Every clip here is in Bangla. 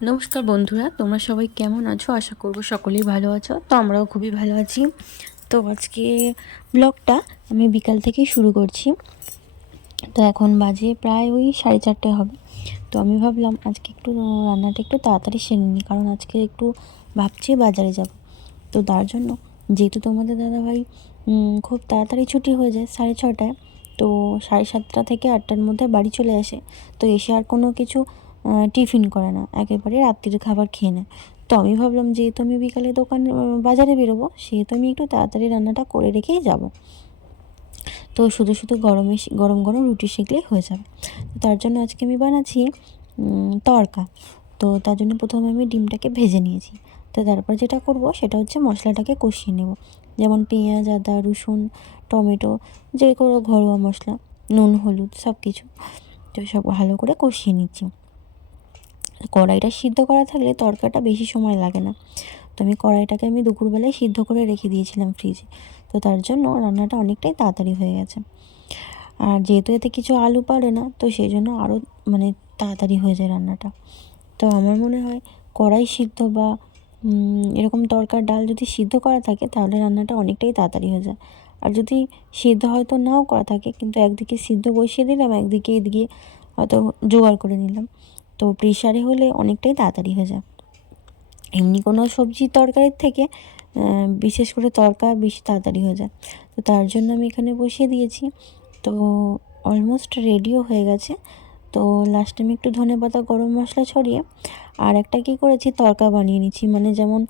নমস্কার বন্ধুরা তোমরা সবাই কেমন আছো? আশা করব সকলেই ভালো আছো। তো আমরাও খুবই ভালো আছি। তো আজকে ব্লগটা আমি বিকাল থেকেই শুরু করছি। তো এখন বাজে প্রায় ওই সাড়ে চারটে হবে। তো আমি ভাবলাম আজকে একটু রান্নাটা একটু তাড়াতাড়ি সেরে নিই কারণ আজকে একটু ভাবছি বাজারে যাব। তো তার জন্য যেহেতু তোমাদের দাদাভাই উম, খুব তাড়াতাড়ি ছুটি হয়ে যায় সাড়ে ছটায় তো সাড়ে সাতটা থেকে আটটার মধ্যে বাড়ি চলে আসে। তো এসে আর কোনো কিছু টিফিন করে না, একেবারে রাত্রির খাবার খেয়ে নেয়। তো আমি ভাবলাম, যেহেতু আমি বিকালে দোকানে বাজারে বেরোবো, সেহেতু আমি একটু তাড়াতাড়ি রান্নাটা করে রেখেই যাব। তো শুধু শুধু গরমে গরম গরম রুটি সেঁকলেই হয়ে যাবে। তো তার জন্য আজকে আমি বানাচ্ছি তড়কা। তো তার জন্য প্রথমে আমি ডিমটাকে ভেজে নিয়েছি। তো তারপর যেটা করব, সেটা হচ্ছে মশলাটাকে কষিয়ে নেব। যেমন পেঁয়াজ, আদা, রসুন, টমেটো, যে কোনো ঘরোয়া মশলা, নুন, হলুদ সব কিছু তো সব ভালো করে কষিয়ে নিচ্ছি। কড়াইটা সিদ্ধ করা থাকলে তরকাটা বেশি সময় লাগে না। তো আমি কড়াইটাকে আমি দুপুরবেলায় সিদ্ধ করে রেখে দিয়েছিলাম ফ্রিজে তো তার জন্য রান্নাটা অনেকটাই তাড়াতাড়ি হয়ে গেছে। আর যেহেতু এতে কিছু আলু পারে না, তো সেই জন্য আরও মানে তাড়াতাড়ি হয়ে যায় রান্নাটা। তো আমার মনে হয় কড়াই সিদ্ধ বা এরকম তরকার ডাল যদি সিদ্ধ করা থাকে, তাহলে রান্নাটা অনেকটাই তাড়াতাড়ি হয়ে যায়। আর যদি সিদ্ধ হয়তো নাও করা থাকে, কিন্তু একদিকে সিদ্ধ বসিয়ে দিলাম, একদিকে এদিকে হয়তো জোগাড় করে নিলাম। তো প্রেশারে হলে অনেকটাই তাড়াতাড়ি হয়ে যায়। এমনি কোনো সবজি তরকারির থেকে বিশেষ করে তরকা বেশি তাড়াতাড়ি হয়ে যায়। তো তার জন্য আমি এখানে বসিয়ে দিয়েছি। তো অলমোস্ট রেডিও হয়ে গেছে। তো লাস্টে আমি একটু ধনে পাতা, গরম মশলা ছড়িয়ে আর একটা কী করেছি, তরকা বানিয়ে নিচ্ছি। মানে যেমন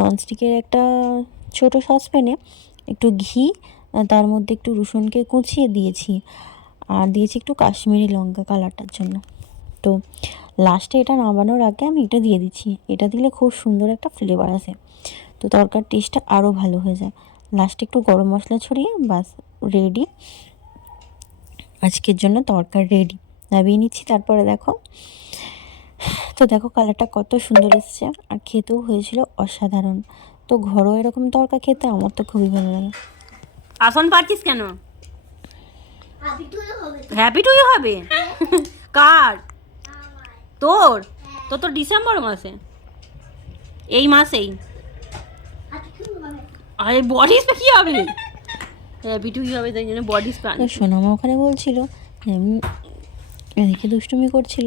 ননস্টিকের একটা ছোট সসপ্যানে একটু ঘি, তার মধ্যে একটু রসুনকে কুচিয়ে দিয়েছি। আর দিয়েছি একটু কাশ্মীরি লঙ্কা কালারটার জন্য। তো লাস্টে এটা নামানোর আগে আমি এটা দিয়ে দিচ্ছি। এটা দিলে খুব সুন্দর একটা ফ্লেভার আসে। তো তরকার টেস্টটা আরও ভালো হয়ে যায়। লাস্টে একটু গরম মশলা ছড়িয়ে বাস রেডি আজকের জন্য তরকার রেডি নামিয়ে নিচ্ছি তারপরে দেখো। তো দেখো কালারটা কত সুন্দর এসছে আর খেতেও হয়েছিল অসাধারণ। তো ঘরোয়া এরকম তরকা খেতে আমার তো খুবই ভালো লাগে। আসন পারছিস কেন? হ্যাপি টুই হবে। কার? তোর? তোর তো ডিসেম্বর মাসে। এই মাসেই। আরে বডি স্প্রে কি হবে? হ্যাপি টুই হবে তাই জন্য বডি স্প্রে তো সোনামা ওখানে বলছিল এদিকে দুষ্টুমি করছিল।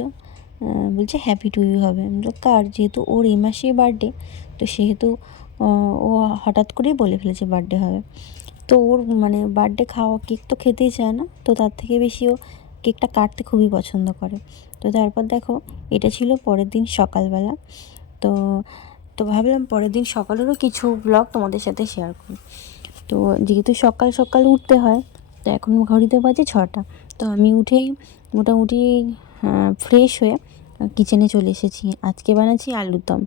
বলছে হ্যাপি টু ইউ হবে। কার? যেহেতু ওর এই মাসেই বার্থডে তো সেহেতু ও হঠাৎ করেই বলে ফেলেছে বার্থডে হবে। তো ওর মানে বার্থডে খাওয়া কেক তো খেতেই চায় না, তো তার থেকে বেশি ও কেকটা কাটতে খুবই পছন্দ করে। তো তারপর দেখো, এটা ছিল পরের দিন সকালবেলা। তো তো ভাবলাম পরের দিন সকালেরও কিছু ব্লগ তোমাদের সাথে শেয়ার করি। তো যেহেতু সকাল সকাল উঠতে হয়, তো এখন ঘড়িতে বাজে ছটা। তো আমি উঠেই মোটামুটি ফ্রেশ হয়ে কিচেনে চলে এসেছি। আজকে বানাচ্ছি আলুর দম।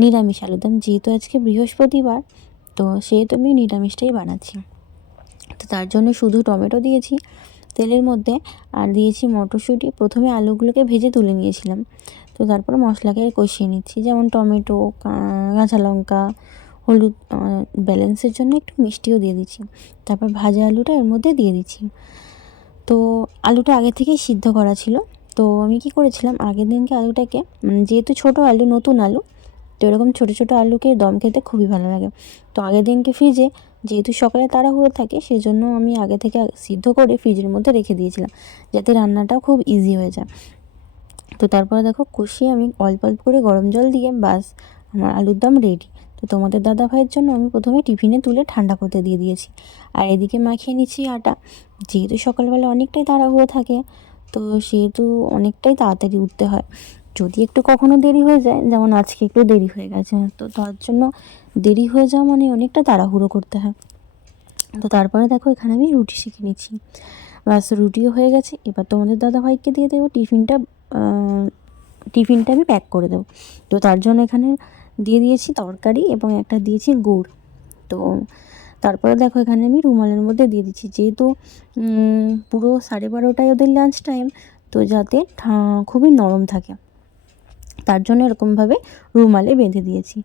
নিরামিষ আলুর দম, যেহেতু আজকে বৃহস্পতিবার, তো সেহেতু আমি নিরামিষটাই বানাচ্ছি। তো তার জন্য শুধু টমেটো দিয়েছি তেলের মধ্যে আর দিয়েছি মটরশুঁটি। প্রথমে আলুগুলোকে ভেজে তুলে নিয়েছিলাম। তো তারপর মশলাকে কষিয়ে নিচ্ছি। যেমন টমেটো কাঁচা লঙ্কা, হলুদ ব্যালেন্সের জন্য একটু মিষ্টিও দিয়ে দিচ্ছি। তারপর ভাজা আলুটা এর মধ্যে দিয়ে দিচ্ছি। তো আলুটা আগে থেকেই সিদ্ধ করা ছিল। তো আমি কি করেছিলাম, আগের দিনকে আলুটাকে যেহেতু ছোটো আলু, নতুন আলু, তো এরকম ছোটো ছোটো আলুকে দম খেতে খুবই ভালো লাগে। তো আগের দিনকে ফ্রিজে যেহেতু সকালে তাড়াহুড়ো থাকে সেই জন্য আমি আগে থেকে সিদ্ধ করে ফ্রিজের মধ্যে রেখে দিয়েছিলাম, যাতে রান্নাটাও খুব ইজি হয়ে যায়। তো তারপরে দেখো, কষিয়ে আমি অল্প অল্প করে গরম জল দিয়ে বাস আমার আলুর দম রেডি তো তোমাদের দাদা ভাইয়ের জন্য আমি প্রথমে টিফিনে তুলে ঠান্ডা করতে দিয়ে দিয়েছি। আর এদিকে মাখিয়ে নিচ্ছি আটা। যেহেতু সকালবেলা অনেকটাই তাড়াহুড়ো থাকে, তো সেহেতু অনেকটাই তাড়াতাড়ি উঠতে হয়। যদি একটু কখনো দেরি হয়ে যায়, যেমন আজকে একটু দেরি হয়ে গেছে, তো তার জন্য দেরি হয়ে যাওয়া মানে অনেকটা তাড়াহুড়ো করতে হয়। তো তারপরে দেখো, এখানে আমি রুটি শিখে নিচ্ছি। ব্যাস, রুটিও হয়ে গেছে। এবার তোমাদের দাদা ভাইকে দিয়ে দেবো টিফিনটা টিফিনটা আমি প্যাক করে দেবো। তো তার জন্য এখানে দিয়ে দিয়েছি তরকারি এবং একটা দিয়েছি গুড়। তো তারপরে দেখো, এখানে আমি রুমালের মধ্যে দিয়ে দিচ্ছি। যেহেতু পুরো সাড়ে বারোটায় ওদের লাঞ্চ টাইম তো যাতে খুবই নরম থাকে। তার জন্য এরকমভাবে রুমালে বেঁধে দিয়েছি।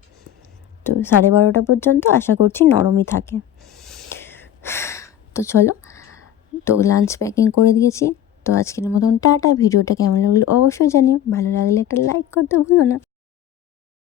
তো সাড়ে বারোটা পর্যন্ত আশা করছি নরমই থাকে। তো চলো, তো লাঞ্চ প্যাকিং করে দিয়েছি। তো আজকের মতন টাটা। ভিডিওটা কেমন লাগল অবশ্যই জানিও। ভালো লাগলে একটা লাইক করতে ভুলো না।